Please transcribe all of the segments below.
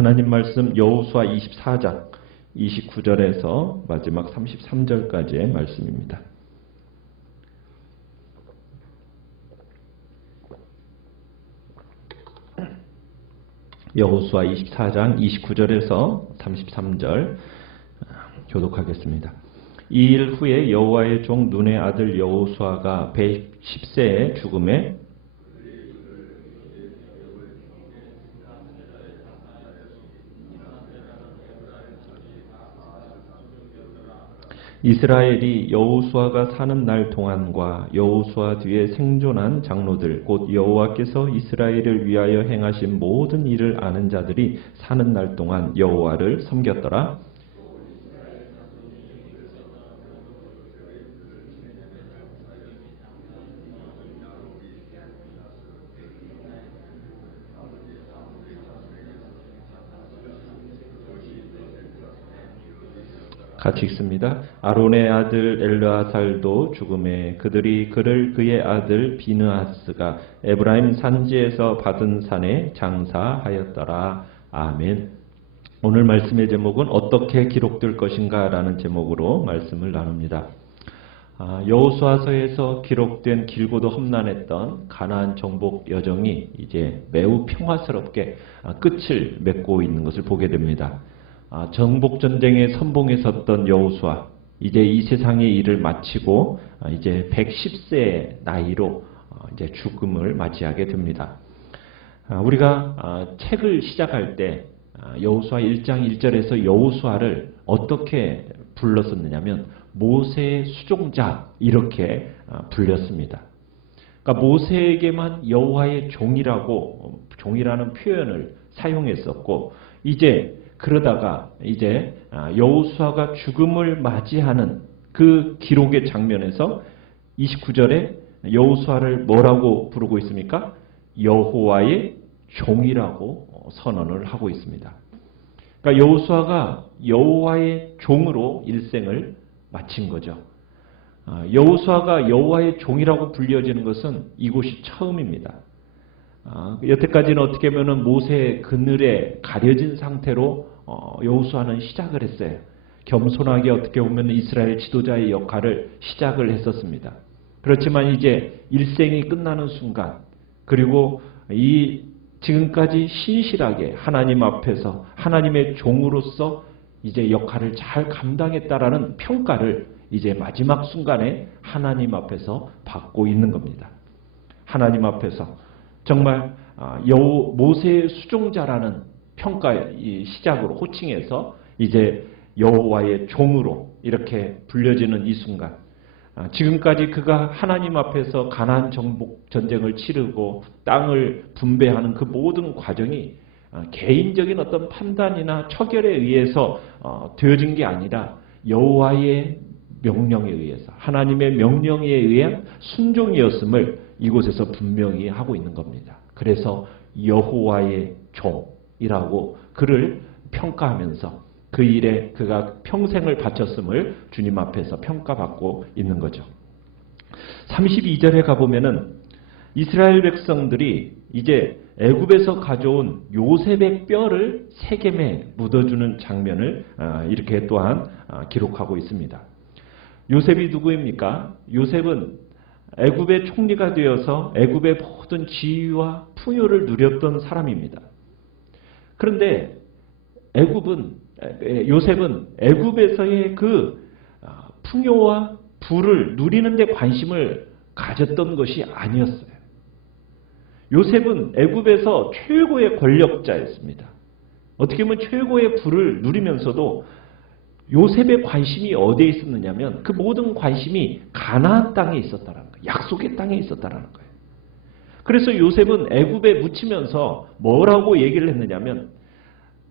하나님 말씀 여호수아 24장 29절에서 마지막 33절까지의 말씀입니다. 여호수아 24장 29절에서 33절 교독하겠습니다. 이 일 후에 여호와의 종 눈의 아들 여호수아가 110세에 죽음에 이스라엘이 여호수아가 사는 날 동안과 여호수아 뒤에 생존한 장로들 곧 여호와께서 이스라엘을 위하여 행하신 모든 일을 아는 자들이 사는 날 동안 여호와를 섬겼더라. 같이 읽습니다. 아론의 아들 엘르아살도 죽음에 그들이 그를 그의 아들 비느하스가 에브라임 산지에서 받은 산에 장사하였더라. 아멘. 오늘 말씀의 제목은 어떻게 기록될 것인가 라는 제목으로 말씀을 나눕니다. 여호수아서에서 기록된 길고도 험난했던 가나안 정복 여정이 이제 매우 평화스럽게 끝을 맺고 있는 것을 보게 됩니다. 정복전쟁의 선봉에 섰던 여호수아, 이제 이 세상의 일을 마치고 이제 110세의 나이로 이제 죽음을 맞이하게 됩니다. 우리가 책을 시작할 때 여호수아 1장 1절에서 여호수아를 어떻게 불렀었느냐면 모세의 수종자 이렇게 불렸습니다. 그러니까 모세에게만 여호와의 종이라는 표현을 사용했었고 그러다가 이제 여호수아가 죽음을 맞이하는 그 기록의 장면에서 29절에 여호수아를 뭐라고 부르고 있습니까? 여호와의 종이라고 선언을 하고 있습니다. 그러니까 여호수아가 여호와의 종으로 일생을 마친 거죠. 여호수아가 여호와의 종이라고 불려지는 것은 이곳이 처음입니다. 여태까지는 어떻게 보면 모세의 그늘에 가려진 상태로 여호수아는 시작을 했어요. 겸손하게 어떻게 보면 이스라엘 지도자의 역할을 시작을 했었습니다. 그렇지만 이제 일생이 끝나는 순간 그리고 지금까지 신실하게 하나님 앞에서 하나님의 종으로서 이제 역할을 잘 감당했다라는 평가를 이제 마지막 순간에 하나님 앞에서 받고 있는 겁니다. 하나님 앞에서 정말 모세의 수종자라는 평가의 시작으로 호칭해서 이제 여호와의 종으로 이렇게 불려지는 이 순간, 지금까지 그가 하나님 앞에서 가나안 정복 전쟁을 치르고 땅을 분배하는 그 모든 과정이 개인적인 어떤 판단이나 처결에 의해서 되어진 게 아니라 여호와의 명령에 의해서 하나님의 명령에 의한 순종이었음을 이곳에서 분명히 하고 있는 겁니다. 그래서 여호와의 종이라고 그를 평가하면서 그 일에 그가 평생을 바쳤음을 주님 앞에서 평가받고 있는 거죠. 32절에 가보면은 이스라엘 백성들이 이제 애굽에서 가져온 요셉의 뼈를 세겜에 묻어주는 장면을 이렇게 또한 기록하고 있습니다. 요셉이 누구입니까? 요셉은 애굽의 총리가 되어서 애굽의 모든 지위와 풍요를 누렸던 사람입니다. 그런데 요셉은 애굽에서의 그 풍요와 부를 누리는 데 관심을 가졌던 것이 아니었어요. 요셉은 애굽에서 최고의 권력자였습니다. 어떻게 보면 최고의 부를 누리면서도 요셉의 관심이 어디에 있었느냐면 그 모든 관심이 가나안 땅에 있었다는 거예요. 약속의 땅에 있었다는 거예요. 그래서 요셉은 애굽에 묻히면서 뭐라고 얘기를 했느냐면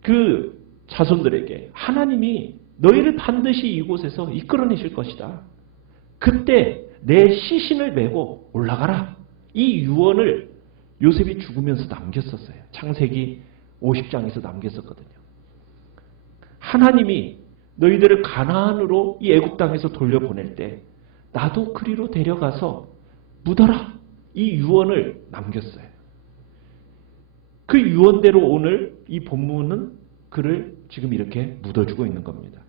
그 자손들에게 하나님이 너희를 반드시 이곳에서 이끌어내실 것이다. 그때 내 시신을 메고 올라가라. 이 유언을 요셉이 죽으면서 남겼었어요. 창세기 50장에서 남겼었거든요. 하나님이 너희들을 가나안으로 이 애굽 땅에서 돌려보낼 때 나도 그리로 데려가서 묻어라. 이 유언을 남겼어요. 그 유언대로 오늘 이 본문은 그를 지금 이렇게 묻어주고 있는 겁니다.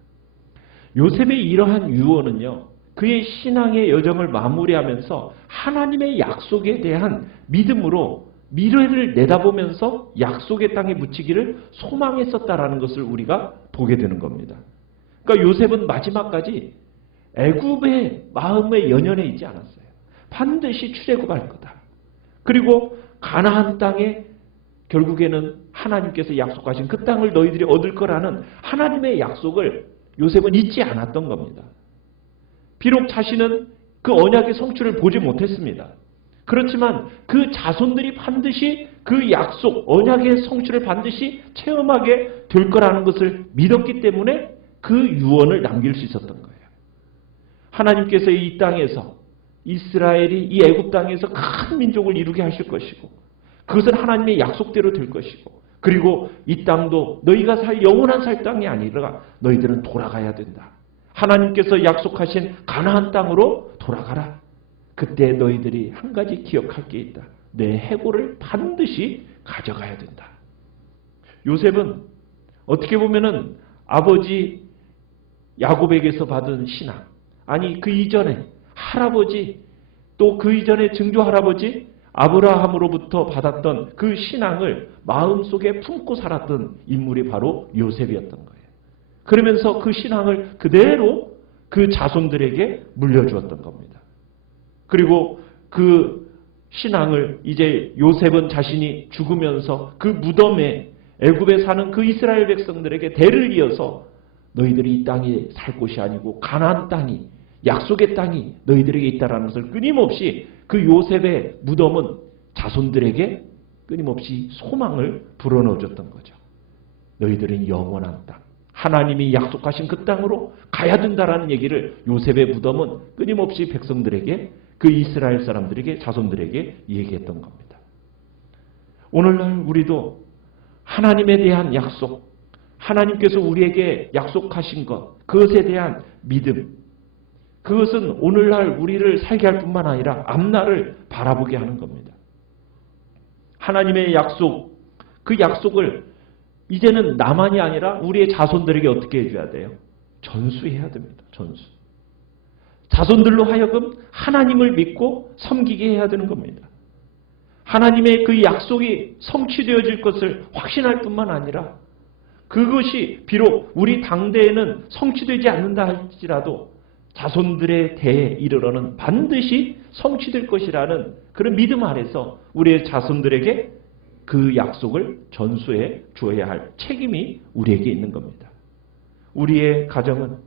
요셉의 이러한 유언은요, 그의 신앙의 여정을 마무리하면서 하나님의 약속에 대한 믿음으로 미래를 내다보면서 약속의 땅에 묻히기를 소망했었다라는 것을 우리가 보게 되는 겁니다. 그러니까 요셉은 마지막까지 애굽의 마음에 연연해 있지 않았어요. 반드시 출애굽할 거다. 그리고 가나안 땅에 결국에는 하나님께서 약속하신 그 땅을 너희들이 얻을 거라는 하나님의 약속을 요셉은 잊지 않았던 겁니다. 비록 자신은 그 언약의 성취를 보지 못했습니다. 그렇지만 그 자손들이 반드시 그 약속, 언약의 성취를 반드시 체험하게 될 거라는 것을 믿었기 때문에 그 유언을 남길 수 있었던 거예요. 하나님께서 이 땅에서 이스라엘이 이 애굽 땅에서 큰 민족을 이루게 하실 것이고 그것은 하나님의 약속대로 될 것이고 그리고 이 땅도 너희가 살 영원한 살 땅이 아니라 너희들은 돌아가야 된다. 하나님께서 약속하신 가나안 땅으로 돌아가라. 그때 너희들이 한 가지 기억할 게 있다. 내 해골을 반드시 가져가야 된다. 요셉은 어떻게 보면은 아버지 야곱에게서 받은 신앙, 아니 그 이전에 할아버지 또 그 이전에 증조 할아버지 아브라함으로부터 받았던 그 신앙을 마음속에 품고 살았던 인물이 바로 요셉이었던 거예요. 그러면서 그 신앙을 그대로 그 자손들에게 물려주었던 겁니다. 그리고 그 신앙을 이제 요셉은 자신이 죽으면서 그 무덤에 애굽에 사는 그 이스라엘 백성들에게 대를 이어서 너희들이 이 땅에 살 곳이 아니고 가나안 땅이 약속의 땅이 너희들에게 있다라는 것을 끊임없이 그 요셉의 무덤은 자손들에게 끊임없이 소망을 불어넣어줬던 거죠. 너희들은 영원한 땅, 하나님이 약속하신 그 땅으로 가야 된다라는 얘기를 요셉의 무덤은 끊임없이 백성들에게 그 이스라엘 사람들에게 자손들에게 얘기했던 겁니다. 오늘날 우리도 하나님에 대한 약속, 하나님께서 우리에게 약속하신 것, 그것에 대한 믿음, 그것은 오늘날 우리를 살게 할 뿐만 아니라 앞날을 바라보게 하는 겁니다. 하나님의 약속, 그 약속을 이제는 나만이 아니라 우리의 자손들에게 어떻게 해줘야 돼요? 전수해야 됩니다. 전수. 자손들로 하여금 하나님을 믿고 섬기게 해야 되는 겁니다. 하나님의 그 약속이 성취되어질 것을 확신할 뿐만 아니라 그것이 비록 우리 당대에는 성취되지 않는다 할지라도 자손들의 대에 이르러는 반드시 성취될 것이라는 그런 믿음 아래서 우리의 자손들에게 그 약속을 전수해 주어야 할 책임이 우리에게 있는 겁니다. 우리의 가정은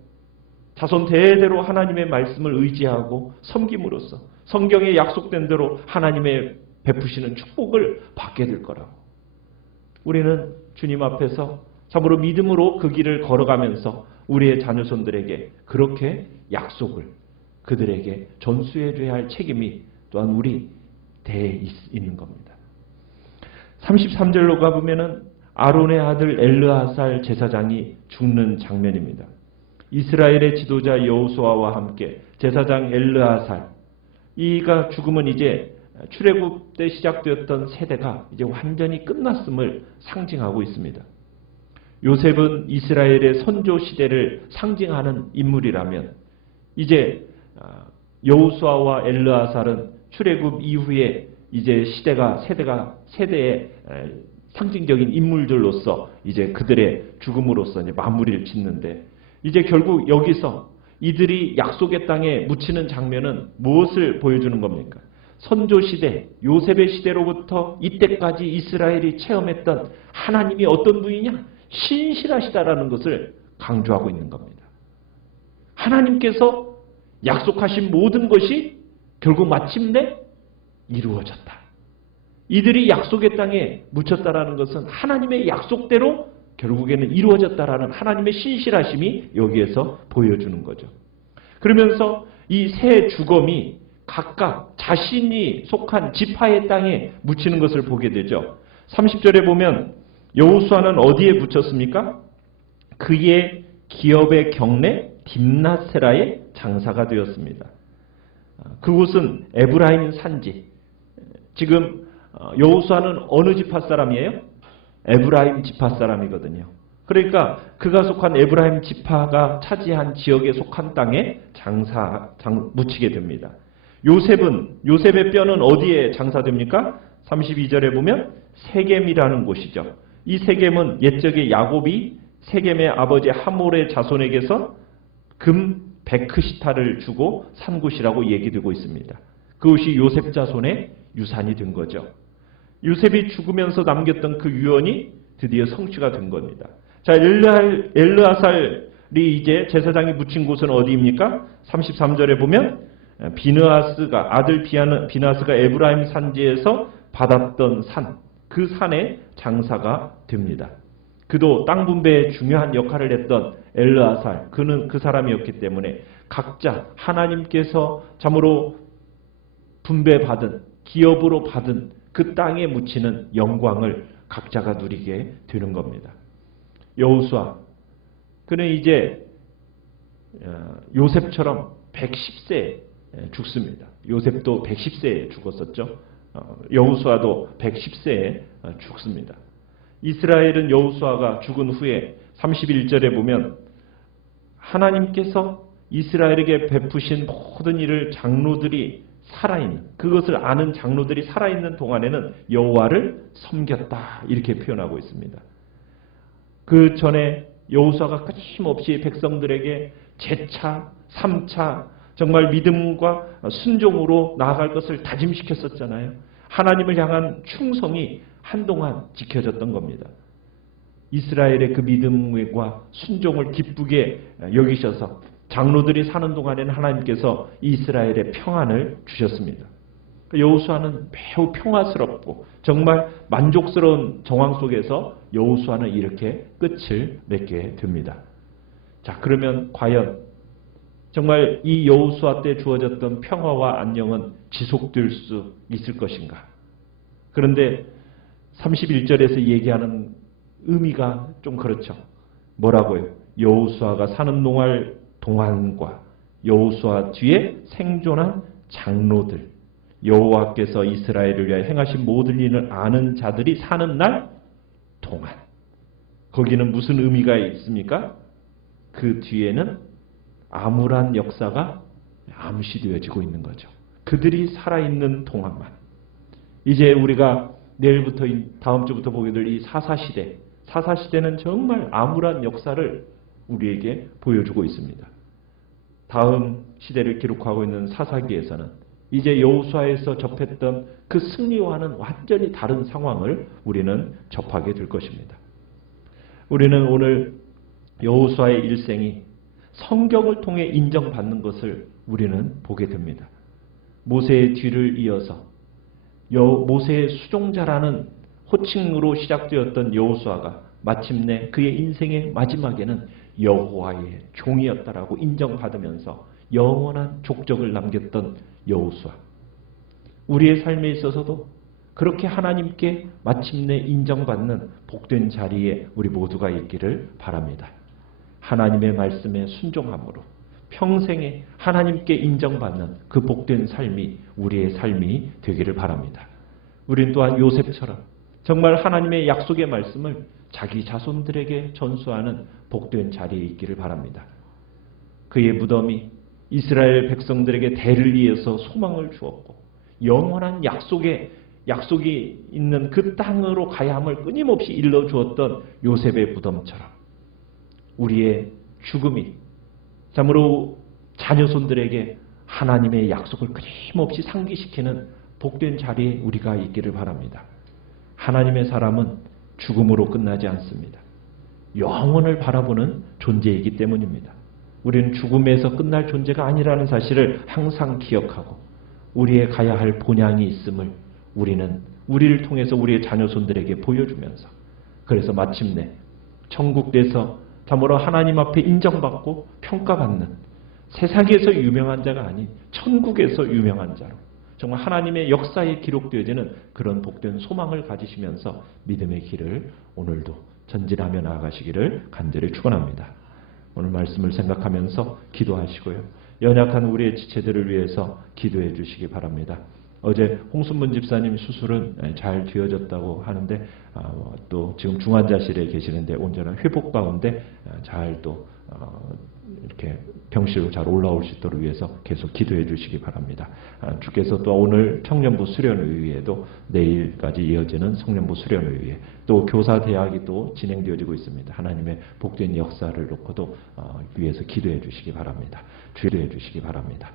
자손 대대로 하나님의 말씀을 의지하고 섬김으로써 성경에 약속된 대로 하나님의 베푸시는 축복을 받게 될 거라고. 우리는 주님 앞에서 참으로 믿음으로 그 길을 걸어가면서 우리의 자녀손들에게 그렇게 약속을 그들에게 전수해 줘야 할 책임이 또한 우리 대에 있는 겁니다. 33절로 가보면은 아론의 아들 엘르아살 제사장이 죽는 장면입니다. 이스라엘의 지도자 여호수아와 함께 제사장 엘르아살, 이가 죽으면 이제 출애굽 때 시작되었던 세대가 이제 완전히 끝났음을 상징하고 있습니다. 요셉은 이스라엘의 선조 시대를 상징하는 인물이라면 이제 여호수아와 엘르아살은 출애굽 이후에 이제 세대의 상징적인 인물들로서 이제 그들의 죽음으로써 이제 마무리를 짓는데 이제 결국 여기서 이들이 약속의 땅에 묻히는 장면은 무엇을 보여주는 겁니까? 선조 시대, 요셉의 시대로부터 이때까지 이스라엘이 체험했던 하나님이 어떤 분이냐? 신실하시다라는 것을 강조하고 있는 겁니다. 하나님께서 약속하신 모든 것이 결국 마침내 이루어졌다. 이들이 약속의 땅에 묻혔다라는 것은 하나님의 약속대로 결국에는 이루어졌다라는 하나님의 신실하심이 여기에서 보여주는 거죠. 그러면서 이 세 주검이 각각 자신이 속한 지파의 땅에 묻히는 것을 보게 되죠. 30절에 보면 여호수아는 어디에 묻혔습니까? 그의 기업의 경내 딥낫세라의 장사가 되었습니다. 그곳은 에브라임 산지, 지금 여호수아는 어느 지파 사람이에요? 에브라임 지파 사람이거든요. 그러니까 그가 속한 에브라임 지파가 차지한 지역에 속한 땅에 묻히게 됩니다. 요셉의 뼈는 어디에 장사됩니까? 32절에 보면 세겜이라는 곳이죠. 이 세겜은 옛적에 야곱이 세겜의 아버지 하몰의 자손에게서 금 베크시타를 주고 산 곳이라고 얘기되고 있습니다. 그것이 요셉 자손의 유산이 된 거죠. 요셉이 죽으면서 남겼던 그 유언이 드디어 성취가 된 겁니다. 자, 엘르아살이 이제 제사장이 묻힌 곳은 어디입니까? 33절에 보면 아들 비느하스가 에브라임 산지에서 받았던 산, 그 산에 장사가 됩니다. 그도 땅 분배에 중요한 역할을 했던 엘르아살, 그는 그 사람이었기 때문에 각자 하나님께서 참으로 분배받은, 기업으로 받은 그 땅에 묻히는 영광을 각자가 누리게 되는 겁니다. 여호수아, 그는 이제 요셉처럼 110세에 죽습니다. 요셉도 110세에 죽었었죠. 여호수아도 110세에 죽습니다. 이스라엘은 여호수아가 죽은 후에 31절에 보면 하나님께서 이스라엘에게 베푸신 모든 일을 장로들이 살아있는, 그것을 아는 장로들이 살아있는 동안에는 여호와를 섬겼다, 이렇게 표현하고 있습니다. 그 전에 여호수아가 끊임없이 백성들에게 재차, 3차 정말 믿음과 순종으로 나아갈 것을 다짐시켰었잖아요. 하나님을 향한 충성이 한동안 지켜졌던 겁니다. 이스라엘의 그 믿음과 순종을 기쁘게 여기셔서 장로들이 사는 동안에는 하나님께서 이스라엘의 평안을 주셨습니다. 여호수아는 매우 평화스럽고 정말 만족스러운 정황 속에서 여호수아는 이렇게 끝을 맺게 됩니다. 자, 그러면 과연 정말 이 여호수아 때 주어졌던 평화와 안녕은 지속될 수 있을 것인가? 그런데 31절에서 얘기하는 의미가 좀 그렇죠. 뭐라고요? 여호수아가 사는 동안과 여호수아 뒤에 생존한 장로들, 여호와께서 이스라엘을 위하여 행하신 모든 일을 아는 자들이 사는 날 동안, 거기는 무슨 의미가 있습니까? 그 뒤에는 암울한 역사가 암시되어지고 있는 거죠. 그들이 살아있는 동안만. 이제 우리가 내일부터 다음 주부터 보게 될 이 사사시대, 사사시대는 정말 암울한 역사를 우리에게 보여주고 있습니다. 다음 시대를 기록하고 있는 사사기에서는 이제 여호수아에서 접했던 그 승리와는 완전히 다른 상황을 우리는 접하게 될 것입니다. 우리는 오늘 여호수아의 일생이 성경을 통해 인정받는 것을 우리는 보게 됩니다. 모세의 뒤를 이어서 모세의 수종자라는 호칭으로 시작되었던 여호수아가 마침내 그의 인생의 마지막에는 여호와의 종이었다라고 인정받으면서 영원한 족적을 남겼던 여호수아. 우리의 삶에 있어서도 그렇게 하나님께 마침내 인정받는 복된 자리에 우리 모두가 있기를 바랍니다. 하나님의 말씀에 순종함으로 평생에 하나님께 인정받는 그 복된 삶이 우리의 삶이 되기를 바랍니다. 우린 또한 요셉처럼 정말 하나님의 약속의 말씀을 자기 자손들에게 전수하는 복된 자리에 있기를 바랍니다. 그의 무덤이 이스라엘 백성들에게 대를 이어서 소망을 주었고 영원한 약속이 있는 그 땅으로 가야 함을 끊임없이 일러주었던 요셉의 무덤처럼 우리의 죽음이 참으로 자녀손들에게 하나님의 약속을 끊임없이 상기시키는 복된 자리에 우리가 있기를 바랍니다. 하나님의 사람은 죽음으로 끝나지 않습니다. 영원을 바라보는 존재이기 때문입니다. 우리는 죽음에서 끝날 존재가 아니라는 사실을 항상 기억하고 우리의 가야 할 본향이 있음을 우리는 우리를 통해서 우리의 자녀손들에게 보여주면서 그래서 마침내 천국에서 참으로 하나님 앞에 인정받고 평가받는 세상에서 유명한 자가 아닌 천국에서 유명한 자로 정말 하나님의 역사에 기록되어지는 그런 복된 소망을 가지시면서 믿음의 길을 오늘도 전진하며 나아가시기를 간절히 축원합니다. 오늘 말씀을 생각하면서 기도하시고요. 연약한 우리의 지체들을 위해서 기도해 주시기 바랍니다. 어제 홍순문 집사님 수술은 잘 되어졌다고 하는데 또 지금 중환자실에 계시는데 온전한 회복 가운데 잘 또 이렇게 병실로 잘 올라올 수 있도록 위해서 계속 기도해 주시기 바랍니다. 주께서 또 오늘 청년부 수련의회에도 내일까지 이어지는 청년부 수련의회 또 교사대학이 또 진행되어지고 있습니다. 하나님의 복된 역사를 놓고도 위해서 기도해 주시기 바랍니다. 기도해 주시기 바랍니다.